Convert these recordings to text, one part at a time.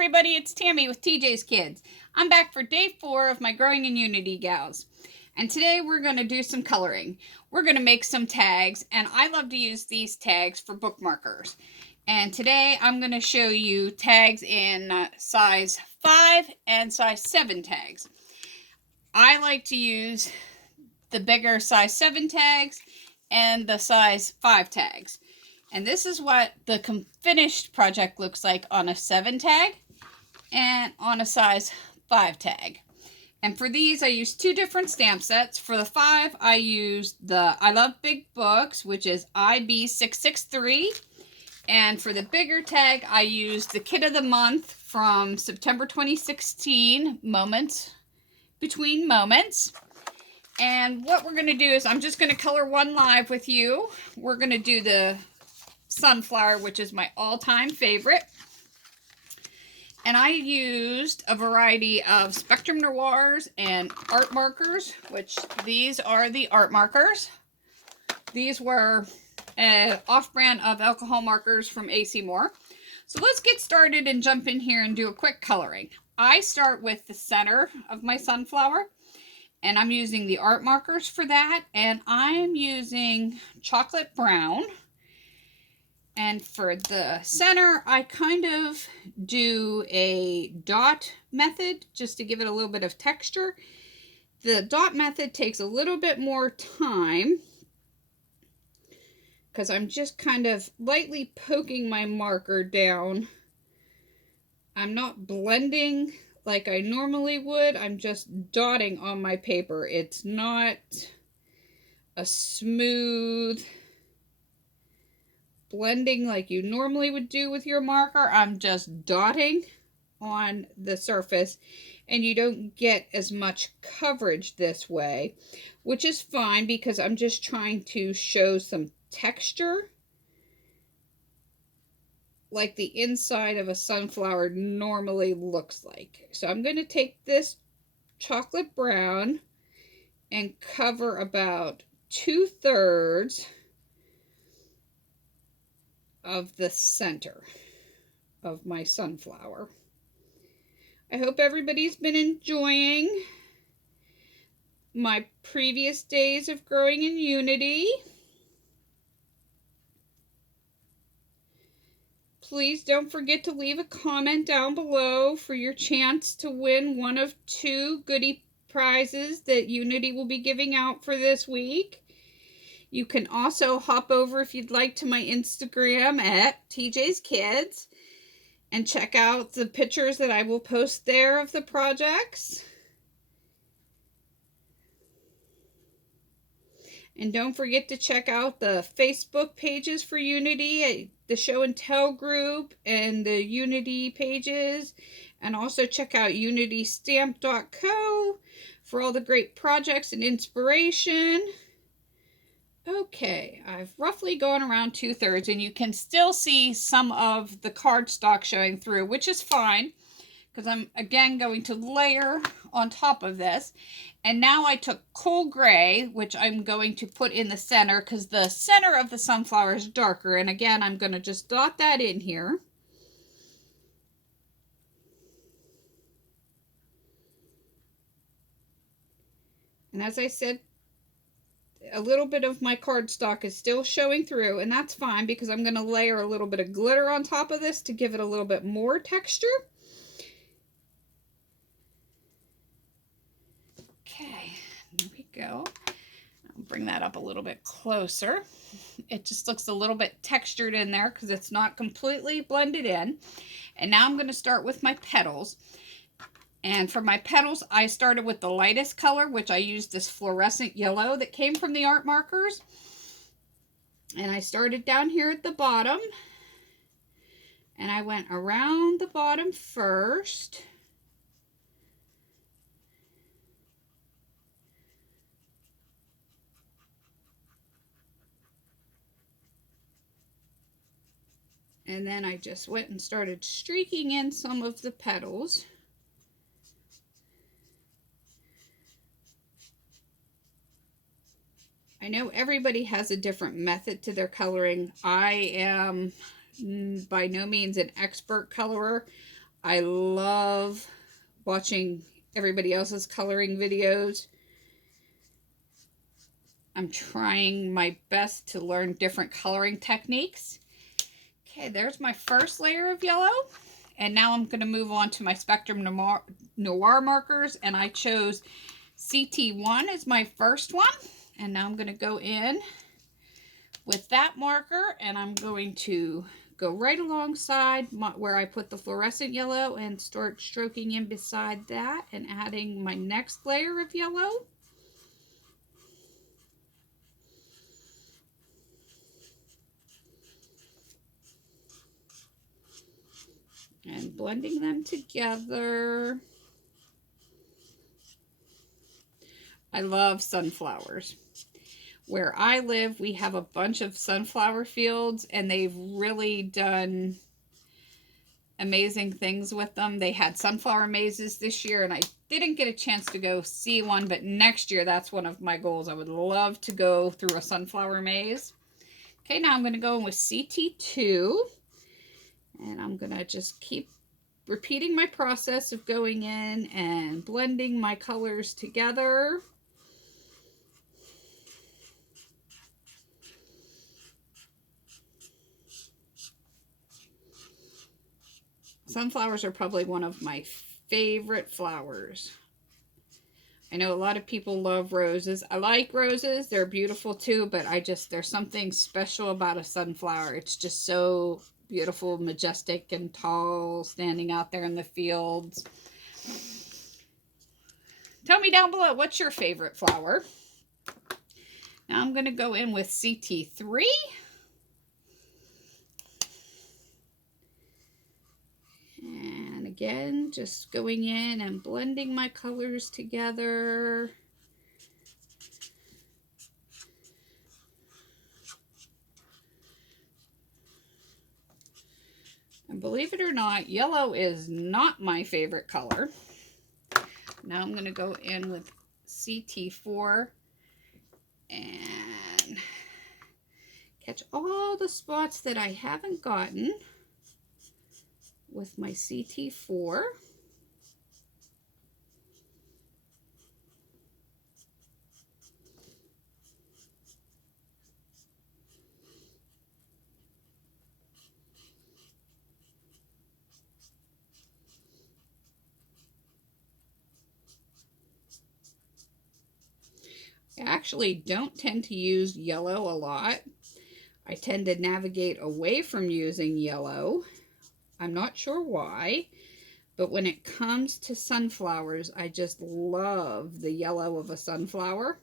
everybody, it's Tammy with TJ's Kids. I'm back for day 4 of my Growing in Unity gals. And today we're going to do some coloring. We're going to make some tags, and I love to use these tags for bookmarkers. And today I'm going to show you tags in size 5 and size 7 tags. I like to use the bigger size 7 tags and the size 5 tags. And this is what the finished project looks like on a 7 tag and on a size 5 tag. And for these, I use 2 different stamp sets. For the 5, I used the I Love Big Books, which is IB663. And for the bigger tag, I used the Kid of the Month from September 2016, Moments Between Moments. And what we're going to do is I'm just going to color one live with you. We're going to do the Sunflower, which is my all-time favorite. And I used a variety of Spectrum Noirs and art markers, which these are the art markers. These were an off-brand of alcohol markers from AC Moore. So let's get started and jump in here and do a quick coloring. I start with the center of my sunflower, and I'm using the art markers for that, and I'm using chocolate brown. And for the center, I kind of do a dot method just to give it a little bit of texture. The dot method takes a little bit more time because I'm just kind of lightly poking my marker down. I'm not blending like I normally would. I'm just dotting on my paper. It's not a smooth blending like you normally would do with your marker. I'm just dotting on the surface, and you don't get as much coverage this way, which is fine because I'm just trying to show some texture like the inside of a sunflower normally looks like. So I'm going to take this chocolate brown and cover about 2/3 of the center of my sunflower. I hope everybody's been enjoying my previous days of Growing in Unity. Please don't forget to leave a comment down below for your chance to win one of 2 goodie prizes that Unity will be giving out for this week. You can also hop over, if you'd like, to my Instagram at TJ's Kids and check out the pictures that I will post there of the projects. And don't forget to check out the Facebook pages for Unity, the Show and Tell group, and the Unity pages. And also check out unitystamp.co for all the great projects and inspiration. Okay, I've roughly gone around 2/3, and you can still see some of the cardstock showing through, which is fine because I'm again going to layer on top of this. And now I took coal gray, which I'm going to put in the center because the center of the sunflower is darker. And again, I'm going to just dot that in here. And as I said, a little bit of my cardstock is still showing through, and that's fine because I'm going to layer a little bit of glitter on top of this to give it a little bit more texture. Okay, there we go. I'll bring that up a little bit closer. It just looks a little bit textured in there because it's not completely blended in. And now I'm going to start with my petals. And for my petals, I started with the lightest color, which I used this fluorescent yellow that came from the art markers. And I started down here at the bottom. And I went around the bottom first. And then I just went and started streaking in some of the petals. I know everybody has a different method to their coloring. I am by no means an expert colorer. I love watching everybody else's coloring videos. I'm trying my best to learn different coloring techniques. Okay, there's my first layer of yellow. And now I'm going to move on to my Spectrum Noir markers. And I chose CT1 as my first one. And now I'm going to go in with that marker. And I'm going to go right alongside where I put the fluorescent yellow and start stroking in beside that and adding my next layer of yellow. And blending them together. I love sunflowers. Where I live, we have a bunch of sunflower fields, and they've really done amazing things with them. They had sunflower mazes this year, and I didn't get a chance to go see one, but next year, that's one of my goals. I would love to go through a sunflower maze. Okay, now I'm going to go in with CT2, and I'm going to just keep repeating my process of going in and blending my colors together. Sunflowers are probably one of my favorite flowers. I know a lot of people love roses. I like roses. They're beautiful too, but there's something special about a sunflower. It's just so beautiful, majestic, and tall, standing out there in the fields. Tell me down below, what's your favorite flower? Now I'm going to go in with CT3. And again, just going in and blending my colors together. And believe it or not, yellow is not my favorite color. Now I'm going to go in with CT4 and catch all the spots that I haven't gotten with my CT4. I actually don't tend to use yellow a lot. I tend to navigate away from using yellow. I'm not sure why, but when it comes to sunflowers, I just love the yellow of a sunflower.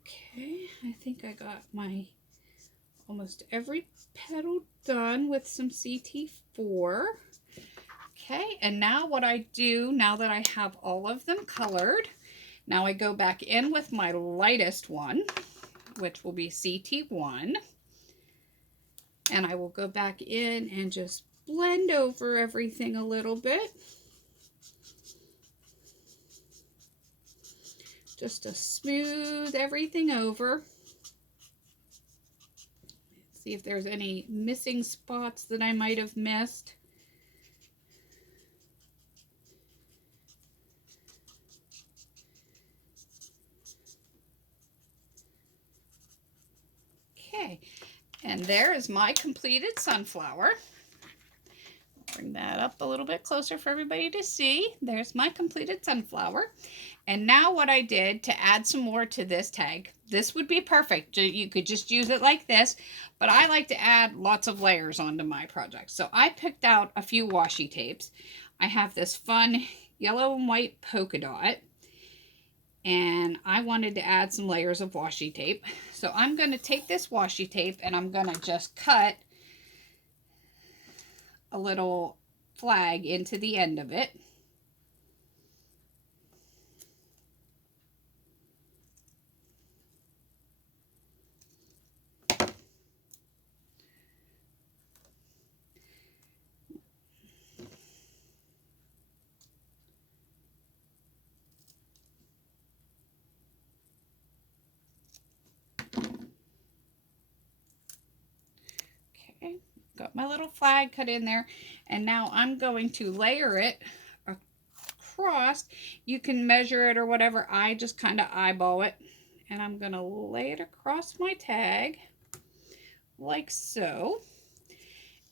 Okay, I think I got my almost every petal done with some CT4. Okay, and now what I do, now that I have all of them colored, now I go back in with my lightest one, which will be CT1. And I will go back in and just blend over everything a little bit. Just to smooth everything over. See if there's any missing spots that I might have missed. Okay, and there is my completed sunflower. Bring that up a little bit closer for everybody to see. There's my completed sunflower. And now what I did to add some more to this tag, this would be perfect. You could just use it like this, but I like to add lots of layers onto my project. So I picked out a few washi tapes. I have this fun yellow and white polka dot, and I wanted to add some layers of washi tape. So I'm going to take this washi tape and I'm going to just cut a little flag into the end of it. Okay, got my little flag cut in there, and now I'm going to layer it across. You can measure it or whatever. I just kind of eyeball it, and I'm going to lay it across my tag like so,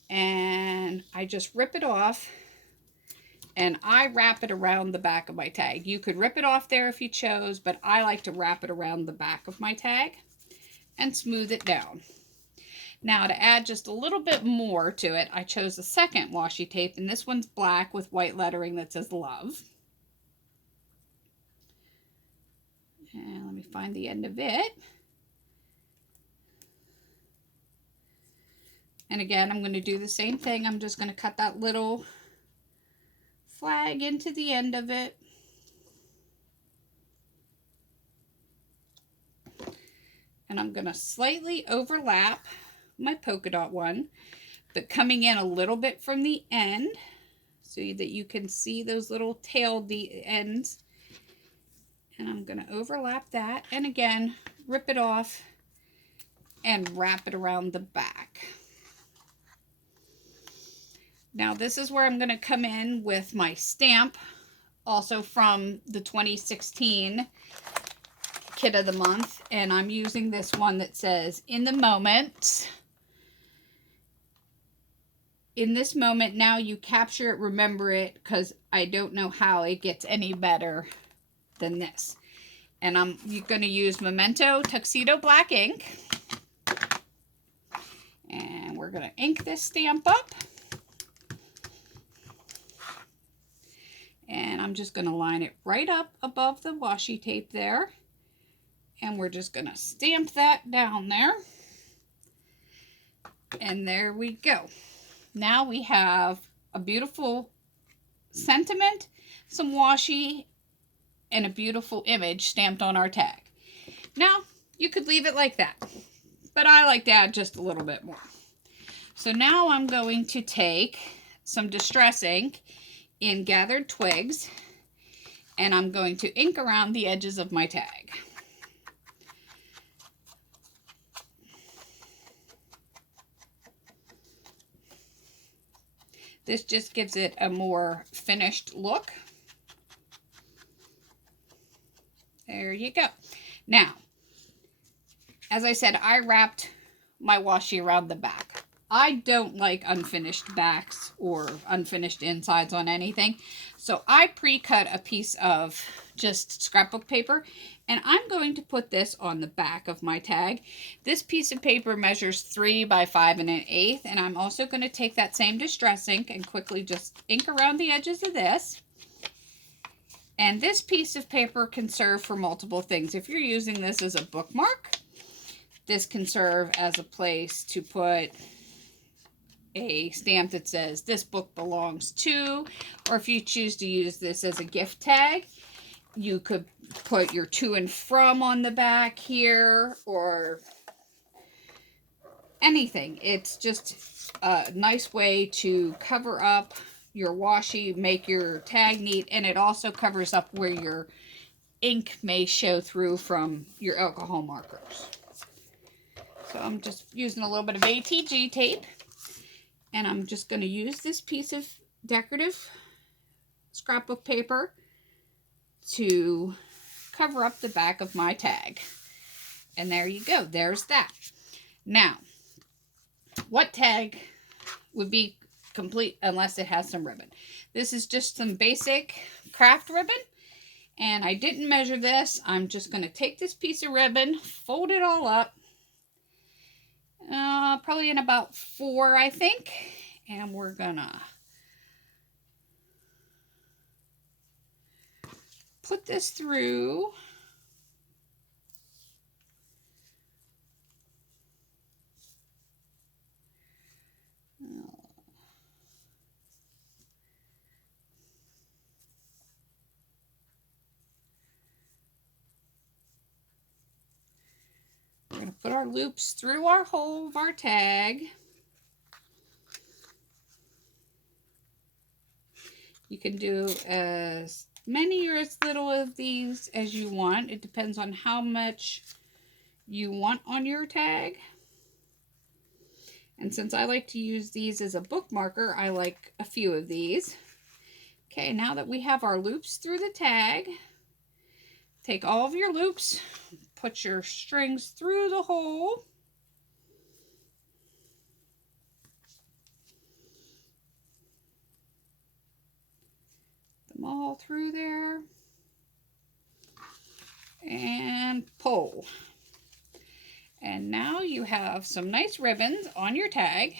and I just rip it off and I wrap it around the back of my tag. You could rip it off there if you chose, but I like to wrap it around the back of my tag and smooth it down. Now, to add just a little bit more to it, I chose the second washi tape, and this one's black with white lettering that says love. And let me find the end of it. And again, I'm going to do the same thing. I'm just going to cut that little flag into the end of it. And I'm going to slightly overlap my polka dot one, but coming in a little bit from the end so that you can see those little tailed ends. And I'm going to overlap that, and again, rip it off and wrap it around the back. Now this is where I'm going to come in with my stamp, also from the 2016 Kit of the Month, and I'm using this one that says, in the moment, in this moment, now you capture it, remember it, because I don't know how it gets any better than this. And you're going to use Memento Tuxedo Black ink. And we're going to ink this stamp up. And I'm just going to line it right up above the washi tape there. And we're just going to stamp that down there. And there we go. Now we have a beautiful sentiment, some washi, and a beautiful image stamped on our tag. Now, you could leave it like that, but I like to add just a little bit more. So now I'm going to take some Distress ink in Gathered Twigs, and I'm going to ink around the edges of my tag. This just gives it a more finished look. There you go. Now, as I said, I wrapped my washi around the back. I don't like unfinished backs or unfinished insides on anything. So I pre-cut a piece of just scrapbook paper, and I'm going to put this on the back of my tag. This piece of paper measures 3 by 5 1/8, and I'm also going to take that same Distress ink and quickly just ink around the edges of this. And this piece of paper can serve for multiple things. If you're using this as a bookmark, this can serve as a place to put a stamp that says this book belongs to, or if you choose to use this as a gift tag, you could put your to and from on the back here, or anything. It's just a nice way to cover up your washi, make your tag neat, and it also covers up where your ink may show through from your alcohol markers. So I'm just using a little bit of ATG tape, and I'm just going to use this piece of decorative scrapbook paper to cover up the back of my tag. And there you go. There's that. Now, what tag would be complete unless it has some ribbon? This is just some basic craft ribbon, and I didn't measure this. I'm just going to take this piece of ribbon, fold it all up, probably in about 4, I think, and we're gonna put this through. We're going to put our loops through our hole of our tag. You can do as many or as little of these as you want. It depends on how much you want on your tag. And since I like to use these as a bookmarker, I like a few of these. Okay, now that we have our loops through the tag, take all of your loops, put your strings through the hole. Them all through there. And pull. And now you have some nice ribbons on your tag.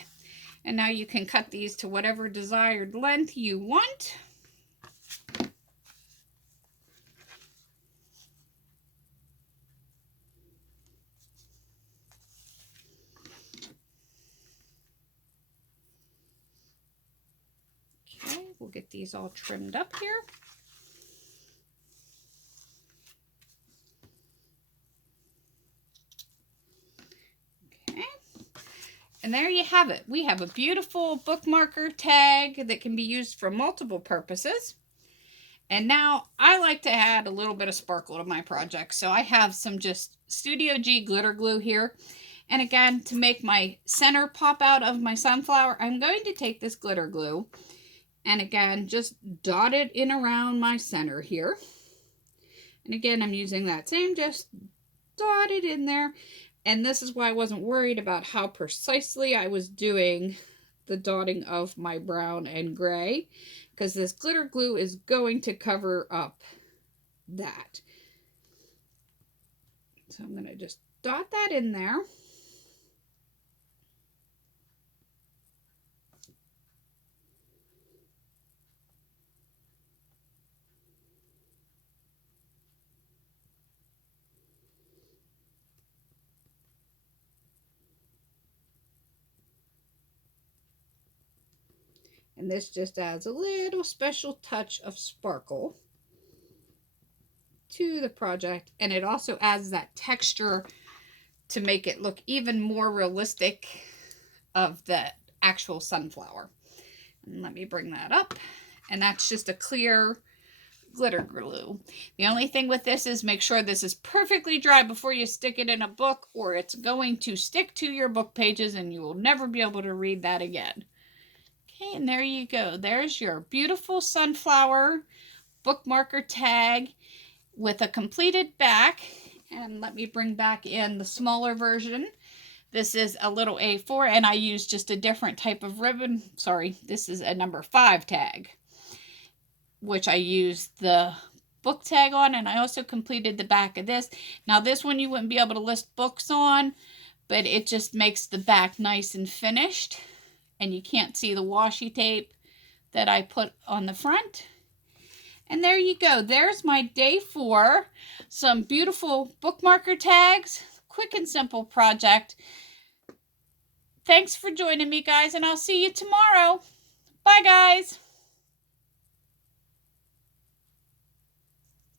And now you can cut these to whatever desired length you want. Okay, we'll get these all trimmed up here. Okay. And there you have it. We have a beautiful bookmarker tag that can be used for multiple purposes. And now I like to add a little bit of sparkle to my project. So I have some just Studio G glitter glue here. And again, to make my center pop out of my sunflower, I'm going to take this glitter glue and again, just dot it in around my center here. And again, I'm using that same, just dot it in there. And this is why I wasn't worried about how precisely I was doing the dotting of my brown and gray, because this glitter glue is going to cover up that. So I'm going to just dot that in there. And this just adds a little special touch of sparkle to the project. And it also adds that texture to make it look even more realistic of the actual sunflower. And let me bring that up. And that's just a clear glitter glue. The only thing with this is make sure this is perfectly dry before you stick it in a book, or it's going to stick to your book pages and you will never be able to read that again. Okay, and there you go. There's your beautiful sunflower bookmarker tag with a completed back. And let me bring back in the smaller version. This is a little A4 and I use just a different type of ribbon. Sorry, this is a number 5 tag, which I used the book tag on, and I also completed the back of this. Now this one you wouldn't be able to list books on, but it just makes the back nice and finished. And you can't see the washi tape that I put on the front. And there you go. There's my day 4. Some beautiful bookmarker tags. Quick and simple project. Thanks for joining me, guys, and I'll see you tomorrow. Bye, guys.